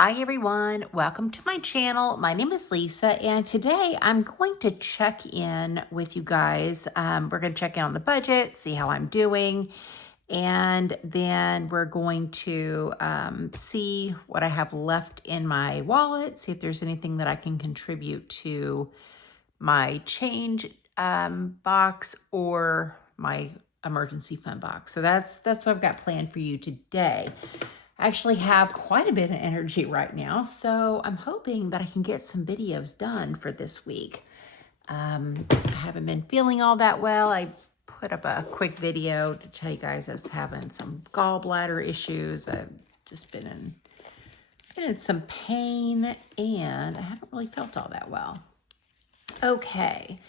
Hi everyone, welcome to my channel. My name is Lisa and today I'm going to check in with you guys. We're going to check in on the budget, see how I'm doing, and then we're going to see what I have left in my wallet, see if there's anything that I can contribute to my change box or my emergency fund box. So that's what I've got planned for you today. I actually have quite a bit of energy right now, so I'm hoping that I can get some videos done for this week. I haven't been feeling all that well. I put up a quick video to tell you guys I was having some gallbladder issues. I've just been in some pain and I haven't really felt all that well. Okay,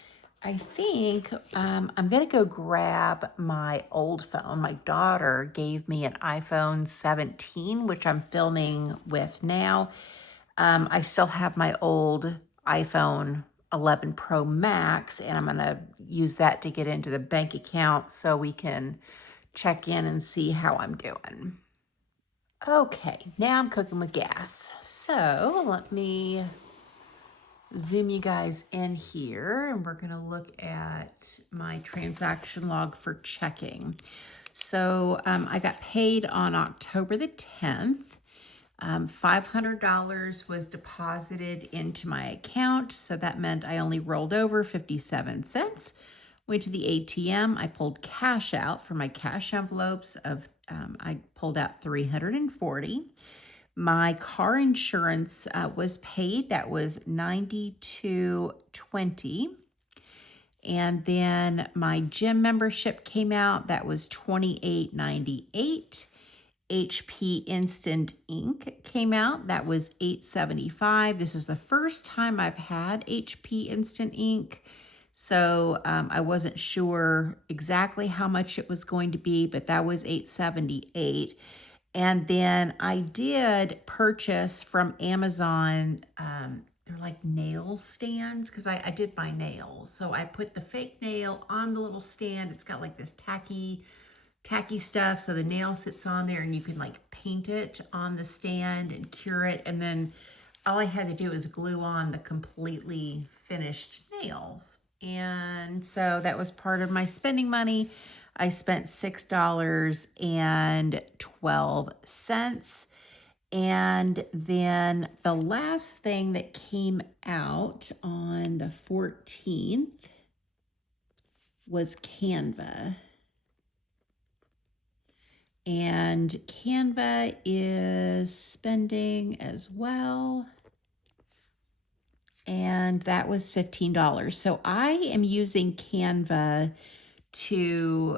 I think I'm going to go grab my old phone. My daughter gave me an iPhone 17, which I'm filming with now. I still have my old iPhone 11 Pro Max, and I'm going to use that to get into the bank account so we can check in and see how I'm doing. Okay, now I'm cooking with gas. So let me zoom you guys in here and we're going to look at my transaction log for checking. So I got paid on October the 10th. $500 was deposited into my account. So that meant I only rolled over 57 cents. Went to the ATM. I pulled cash out for my cash envelopes of, I pulled out 340. My car insurance was paid. That was $92.20. And then my gym membership came out. That was $28.98. HP Instant Ink came out. That was $8.75. This is the first time I've had HP Instant Ink. So I wasn't sure exactly how much it was going to be, but that was $8.78. And then I did purchase from Amazon, they're like nail stands because I did my nails. So I put the fake nail on the little stand. It's got like this tacky stuff. So the nail sits on there and you can like paint it on the stand and cure it. And then all I had to do was glue on the completely finished nails. And so that was part of my spending money. I spent $6.12. And then the last thing that came out on the 14th was Canva. And Canva is spending as well. And that was $15. So I am using Canva to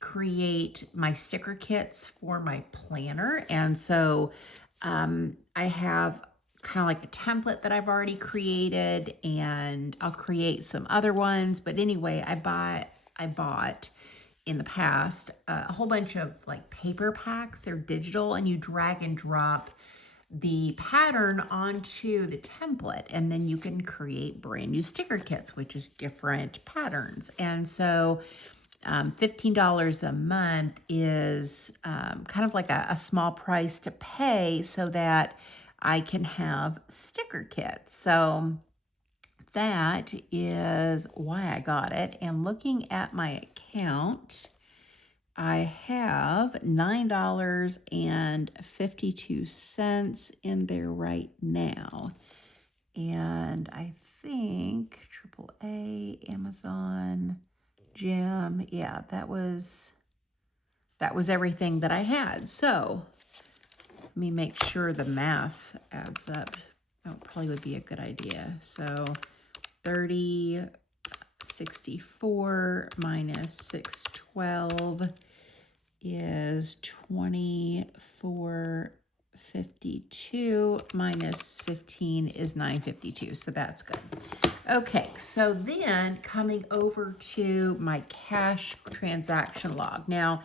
create my sticker kits for my planner. And so I have kind of like a template that I've already created, and I'll create some other ones. But anyway, I bought in the past a whole bunch of like paper packs. They're digital and you drag and drop the pattern onto the template, and then you can create brand new sticker kits, which is different patterns. And so $15 a month is kind of like a small price to pay so that I can have sticker kits. So that is why I got it. And looking at my account, I have $9.52 in there right now. And I think AAA, Amazon, gym, yeah, that was everything that I had. So let me make sure the math adds up. That probably would be a good idea. So 30.64 minus 612 is 24.52 minus 15 is 9.52. So that's good. Okay, so then coming over to my cash transaction log. Now,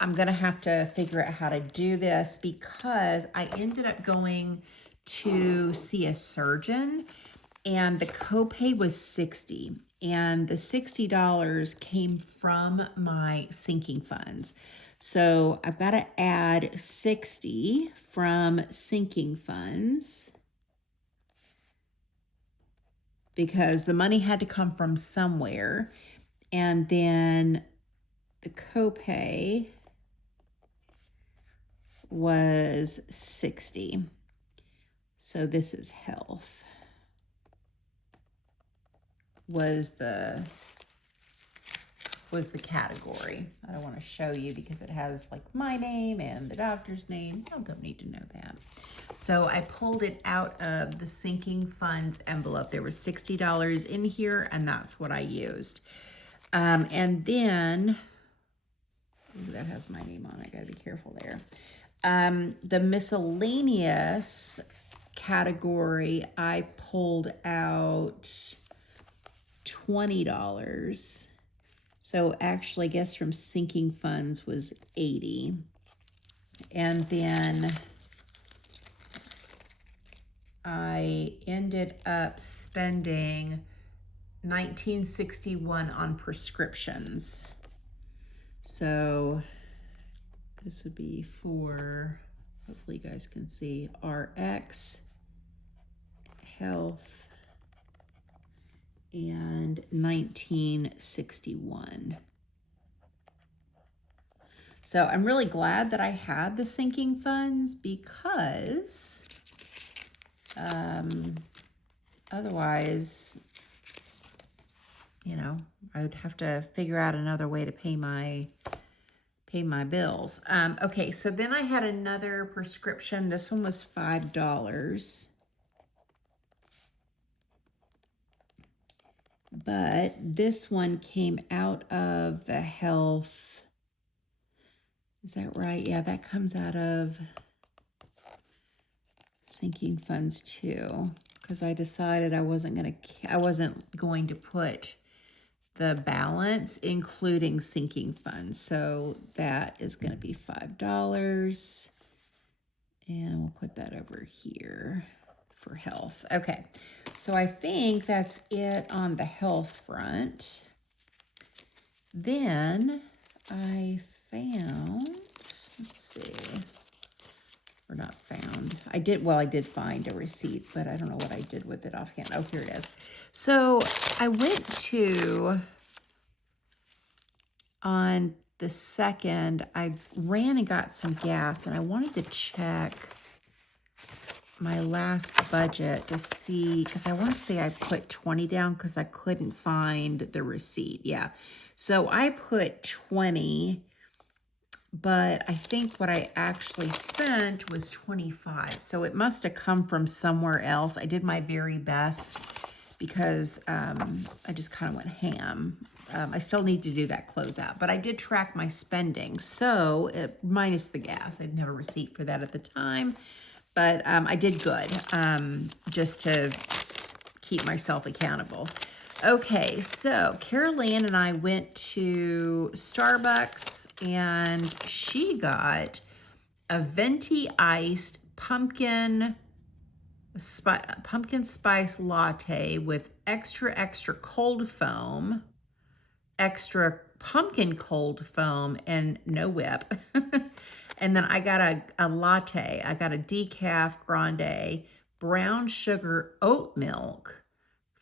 I'm going to have to figure out how to do this because I ended up going to see a surgeon and the copay was $60, and the $60 came from my sinking funds. So I've got to add 60 from sinking funds because the money had to come from somewhere. And then the copay was 60. So this is health. Was the category. I don't want to show you because it has like my name and the doctor's name. You don't need to know that. So I pulled it out of the sinking funds envelope. There was $60 in here, and that's what I used. And then, ooh, that has my name on it. I gotta be careful there. The miscellaneous category, I pulled out $20. So actually, I guess from sinking funds was 80. And then I ended up spending $19.61 on prescriptions. So this would be for, hopefully you guys can see, RX, health, and $19.61. So I'm really glad that I had the sinking funds because otherwise, you know, I would have to figure out another way to pay my bills. Okay, so then I had another prescription. This one was $5. But this one came out of the health. Is that right? Yeah, that comes out of sinking funds too, because I decided I wasn't going to put the balance including sinking funds. So that is going to be $5. And we'll put that over here for health. Okay, so I think that's it on the health front. Then I found, let's see, or not found. I did find a receipt, but I don't know what I did with it offhand. Oh, here it is. So I went to, on the 2nd, I ran and got some gas, and I wanted to check my last budget to see, because I want to say I put 20 down because I couldn't find the receipt. Yeah. So I put 20, but I think what I actually spent was 25. So it must have come from somewhere else. I did my very best because I just kind of went ham. I still need to do that closeout, but I did track my spending. So minus the gas, I didn't have a receipt for that at the time, but I did good just to keep myself accountable. Okay, so Caroline and I went to Starbucks, and she got a venti iced pumpkin spice latte with extra cold foam, extra pumpkin cold foam, and no whip. And then I got a latte. I got a decaf grande, brown sugar oat milk,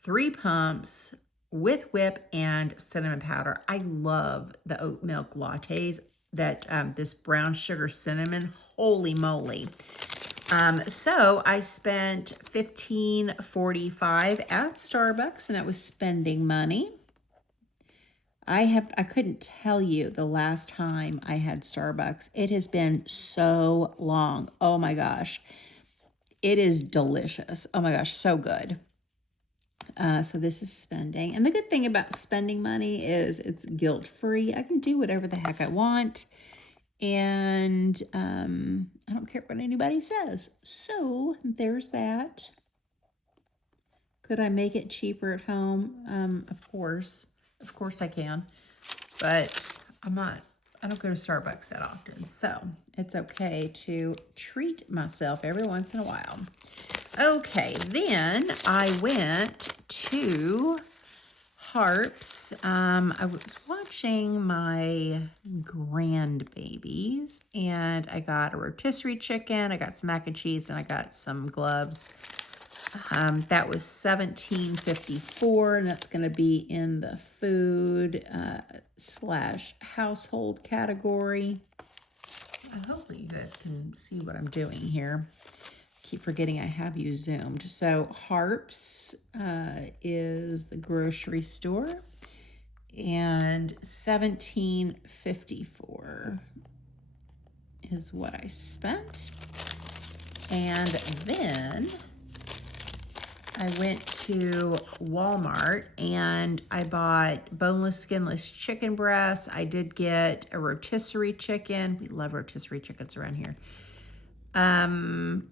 3 pumps with whip and cinnamon powder. I love the oat milk lattes that this brown sugar cinnamon, holy moly. So I spent $15.45 at Starbucks, and that was spending money. I couldn't tell you the last time I had Starbucks. It has been so long. Oh my gosh. It is delicious. Oh my gosh, so good. So this is spending. And the good thing about spending money is it's guilt-free. I can do whatever the heck I want. And I don't care what anybody says. So there's that. Could I make it cheaper at home? Of course. Of course I can. But I don't go to Starbucks that often. So it's okay to treat myself every once in a while. Okay, then I went to Harps. I was watching my grandbabies, and I got a rotisserie chicken, I got some mac and cheese, and I got some gloves. That was $17.54, and that's going to be in the food slash household category. Hopefully you guys can see what I'm doing here. Keep forgetting I have you zoomed. So Harps is the grocery store, and $17.54 is what I spent. And then I went to Walmart and I bought boneless, skinless chicken breasts. I did get a rotisserie chicken. We love rotisserie chickens around here.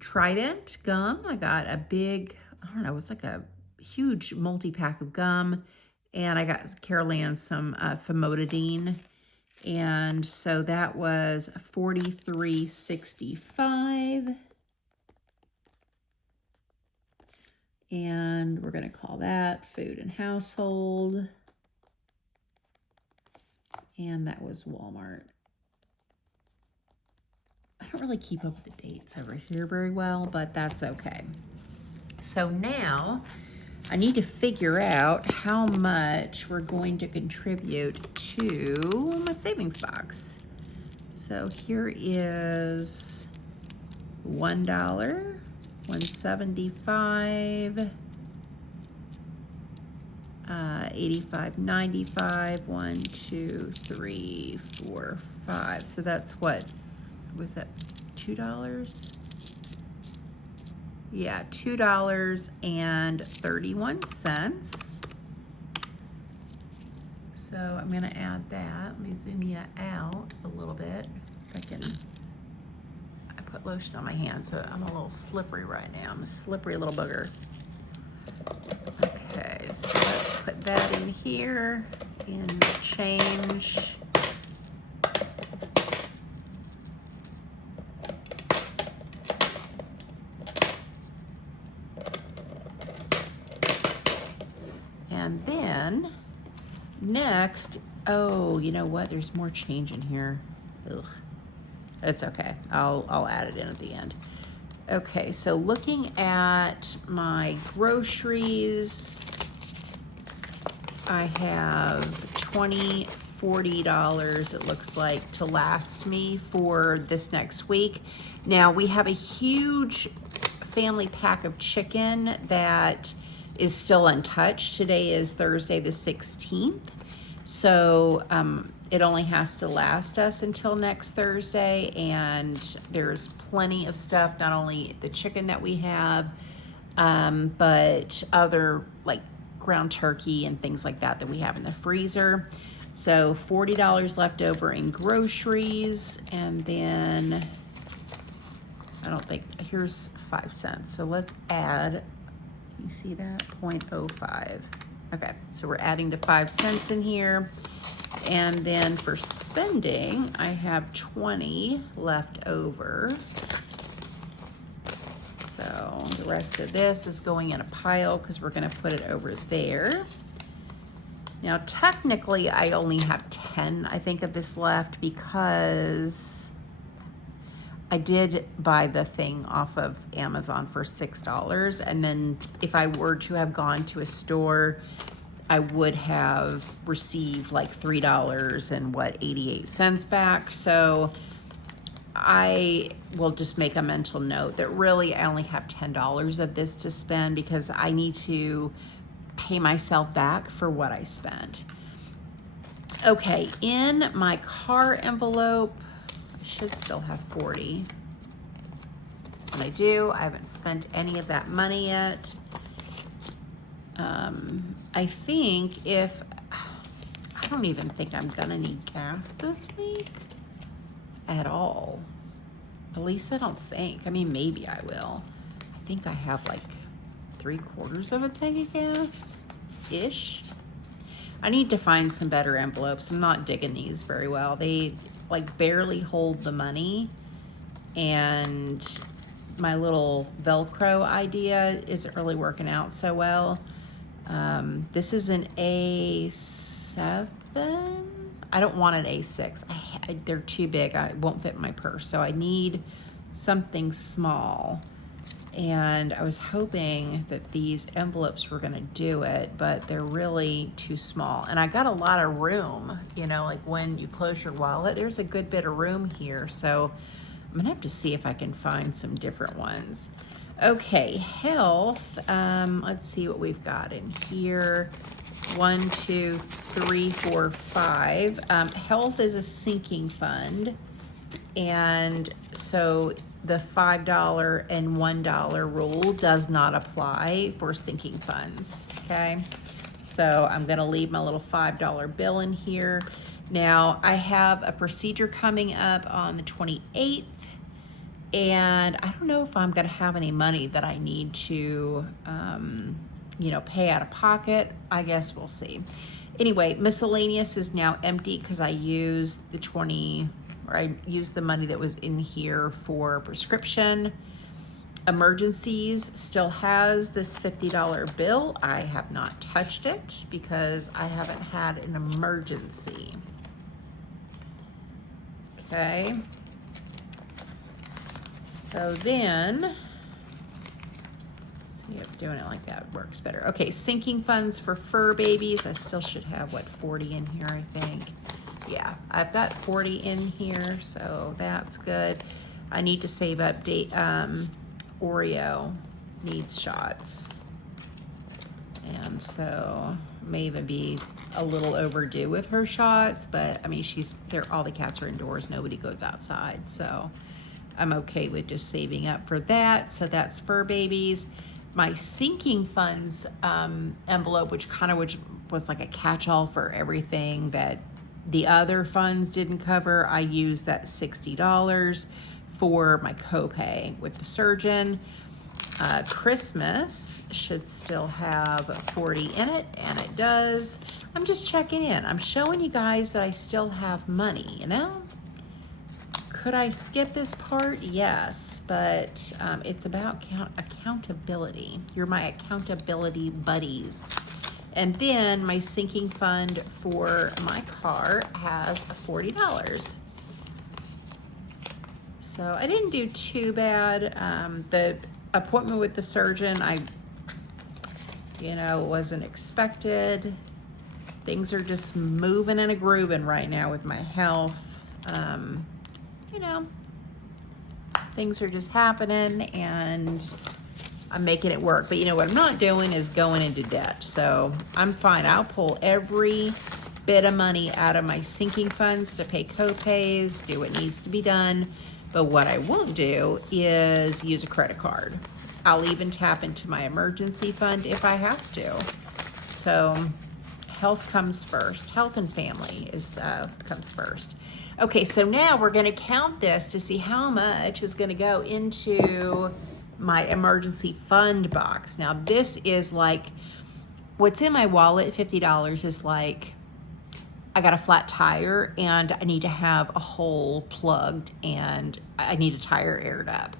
Trident gum. I got a big, I don't know, it was like a huge multi-pack of gum. And I got Carol Ann some famotidine. And so that was $43.65. And we're going to call that food and household. And that was Walmart. I don't really keep up with the dates over here very well, but that's okay. So now I need to figure out how much we're going to contribute to my savings box. So here is $1, $1.75, $85.95, 1, 2, 3, 4, 5. So that's what was that, $2? Yeah, $2.31. So I'm going to add that. Let me zoom you out a little bit. If I can, I put lotion on my hands, so I'm a little slippery right now. I'm a slippery little booger. Okay, so let's put that in here in the change. And then next, oh, you know what? There's more change in here. Ugh. It's okay. I'll add it in at the end. Okay, so looking at my groceries, I have $20, $40, it looks like, to last me for this next week. Now, we have a huge family pack of chicken that is still untouched. Today is Thursday the 16th. So it only has to last us until next Thursday, and there's plenty of stuff, not only the chicken that we have, but other like ground turkey and things like that we have in the freezer. So $40 left over in groceries, and then I don't think, here's 5 cents. So let's add, you see that? 0.05. Okay, so we're adding the 5 cents in here. And then for spending, I have 20 left over. So the rest of this is going in a pile because we're going to put it over there. Now, technically, I only have 10, I think, of this left because I did buy the thing off of Amazon for $6. And then if I were to have gone to a store, I would have received like $3 and 88 cents back. So I will just make a mental note that really I only have $10 of this to spend because I need to pay myself back for what I spent. Okay, in my car envelope, I should still have 40. And I do. I haven't spent any of that money yet. I think I don't even think I'm gonna need gas this week at all. At least I don't think. I mean, maybe I will. I think I have like 3/4 of a tank of gas-ish. I need to find some better envelopes. I'm not digging these very well. They like barely hold the money, and my little Velcro idea isn't really working out so well. This is an A7. I don't want an A6. They're too big. It won't fit in my purse. So I need something small. And I was hoping that these envelopes were gonna do it, but they're really too small. And I got a lot of room, you know, like when you close your wallet, there's a good bit of room here. So I'm gonna have to see if I can find some different ones. Okay, health, let's see what we've got in here. 1, 2, 3, 4, 5. Health is a sinking fund. And so the $5 and $1 rule does not apply for sinking funds, okay? So I'm gonna leave my little $5 bill in here. Now I have a procedure coming up on the 28th, and I don't know if I'm gonna have any money that I need to, you know, pay out of pocket. I guess we'll see. Anyway, miscellaneous is now empty because I used I used the money that was in here for prescription. Emergencies still has this $50 bill. I have not touched it because I haven't had an emergency. Okay. So then, see if doing it like that works better. Okay, sinking funds for fur babies. I still should have, what, 40 in here, I think. Yeah, I've got 40 in here, so that's good. I need to save up Oreo needs shots. And so may even be a little overdue with her shots, but I mean, all the cats are indoors, nobody goes outside, so I'm okay with just saving up for that. So that's fur babies. My sinking funds envelope, which was like a catch-all for everything that the other funds didn't cover, I used that $60 for my copay with the surgeon. Christmas should still have 40 in it, and it does. I'm just checking in. I'm showing you guys that I still have money, you know? Could I skip this part? Yes, but it's about accountability. You're my accountability buddies. And then my sinking fund for my car has $40. So I didn't do too bad. The appointment with the surgeon, wasn't expected. Things are just moving and grooving right now with my health. Things are just happening and I'm making it work. But you know what I'm not doing is going into debt. So I'm fine. I'll pull every bit of money out of my sinking funds to pay co-pays, do what needs to be done. But what I won't do is use a credit card. I'll even tap into my emergency fund if I have to. So health comes first. Health and family comes first. Okay, so now we're gonna count this to see how much is gonna go into my emergency fund box. Now this is like, what's in my wallet, $50, is like, I got a flat tire and I need to have a hole plugged and I need a tire aired up.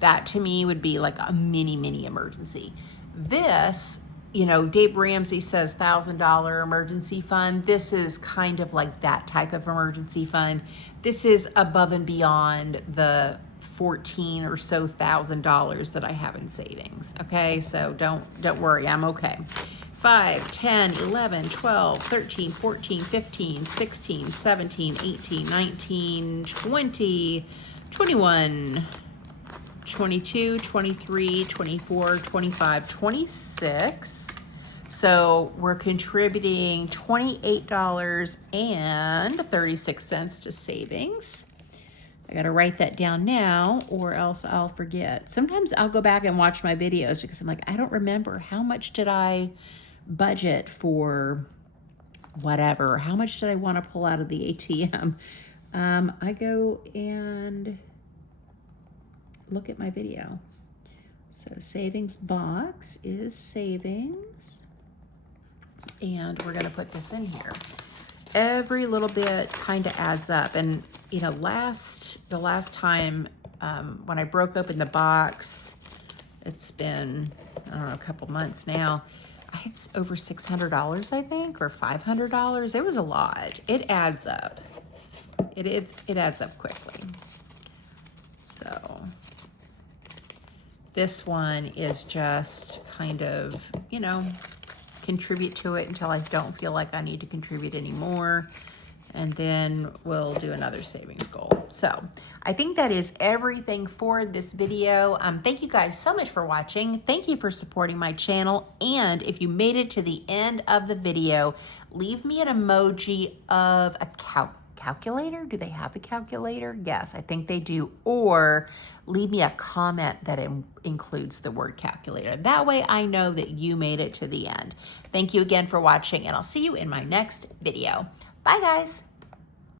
That to me would be like a mini emergency. This, Dave Ramsey says $1,000 emergency fund. This is kind of like that type of emergency fund. This is above and beyond the $14,000 or so that I have in savings. Okay, so don't worry, I'm okay. 5, 10, 11, 12, 13, 14, 15, 16, 17, 18, 19, 20, 21, 22, 23, 24, 25, 26. So we're contributing $28.36 to savings. I gotta write that down now or else I'll forget. Sometimes I'll go back and watch my videos because I'm like, I don't remember how much did I budget for whatever. How much did I want to pull out of the ATM? I go and look at my video. So savings box is savings. And we're gonna put this in here. Every little bit kind of adds up. And the last time when I broke open the box, it's been, I don't know, a couple months now, it's over $600, I think, or $500. It was a lot. It adds up. It adds up quickly. So this one is just kind of, you know, contribute to it until I don't feel like I need to contribute anymore. And then we'll do another savings goal. So I think that is everything for this video. Thank you guys so much for watching. Thank you for supporting my channel. And if you made it to the end of the video, leave me an emoji of a calculator. Do they have a calculator? Yes, I think they do. Or leave me a comment that includes the word calculator. That way I know that you made it to the end. Thank you again for watching, and I'll see you in my next video. Bye, guys.